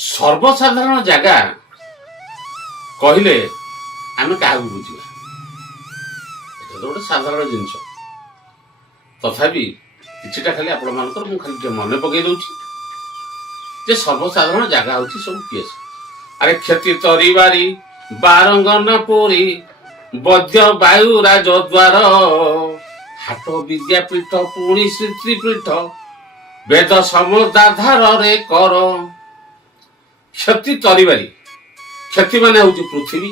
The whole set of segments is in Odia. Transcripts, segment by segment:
ସର୍ବସାଧାରଣ ଜାଗା କହିଲେ ଆମେ କାହାକୁ ବୁଝିବା? ଏଟା ତ ଗୋଟେ ସାଧାରଣ ଜିନିଷ। ତଥାପି କିଛିଟା ଖାଲି ଆପଣମାନଙ୍କର ମୁଁ ଖାଲି ଟିକେ ମନେ ପକେଇ ଦଉଛି ଯେ ସର୍ବସାଧାରଣ ଜାଗା ହଉଛି ସବୁ କିଏ? ଆରେ କ୍ଷତି ତରିବାରି ବାରଙ୍ଗନା ପୁରୀ ବୈଦ୍ୟ ବାୟୁ ରାଜଦ୍ୱାର ହାଟ ବିଦ୍ୟାପୀଠ ପୁଣି ଶ୍ରୀତ୍ରୀପୀଠ ବେଦ ସମଦାଧାରରେ କର। କ୍ଷତି ତରିବାରି, କ୍ଷତି ମାନେ ହଉଛି ପୃଥିବୀ,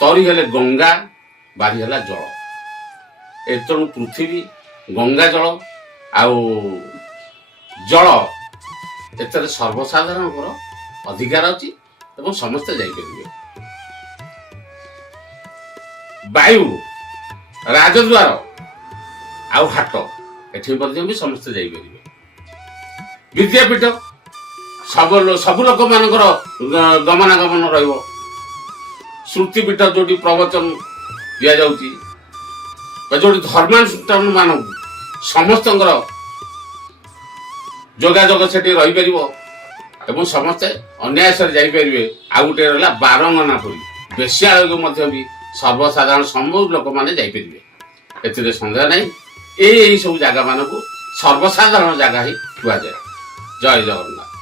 ତରି ହେଲେ ଗଙ୍ଗା, ବାରି ହେଲା ଜଳ। ଏ ତେଣୁ ପୃଥିବୀ, ଗଙ୍ଗା ଜଳ ଆଉ ଜଳ ଏଥିରେ ସର୍ବସାଧାରଣଙ୍କର ଅଧିକାର ଅଛି ଏବଂ ସମସ୍ତେ ଯାଇପାରିବେ। ବାୟୁ, ରାଜଦ୍ୱାର ଆଉ ହାଟ ଏଠି ମଧ୍ୟ ବି ସମସ୍ତେ ଯାଇପାରିବେ। ବିଦ୍ୟାପୀଠ ସବୁ ଲୋକମାନଙ୍କର ଗମନାଗମନ ରହିବ। ଶ୍ରୁତିପୀଠ ଯୋଉଠି ପ୍ରବଚନ ଦିଆଯାଉଛି ବା ଯୋଉଠି ଧର୍ମାନୁଷ୍ଠାନ ମାନଙ୍କୁ ସମସ୍ତଙ୍କର ଯୋଗାଯୋଗ ସେଠି ରହିପାରିବ ଏବଂ ସମସ୍ତେ ଅନାୟାସରେ ଯାଇପାରିବେ। ଆଉ ଗୋଟେ ରହିଲା ବାରଙ୍ଗନା ପୁରୀ, ବେଶ୍ୟାଳୟକୁ ମଧ୍ୟ ବି ସର୍ବସାଧାରଣ ସବୁ ଲୋକମାନେ ଯାଇପାରିବେ, ଏଥିରେ ସନ୍ଦେହ ନାହିଁ। ଏଇ ସବୁ ଜାଗା ମାନଙ୍କୁ ସର୍ବସାଧାରଣ ଜାଗା ହିଁ କୁହାଯାଏ। ଜୟ ଜଗନ୍ନାଥ।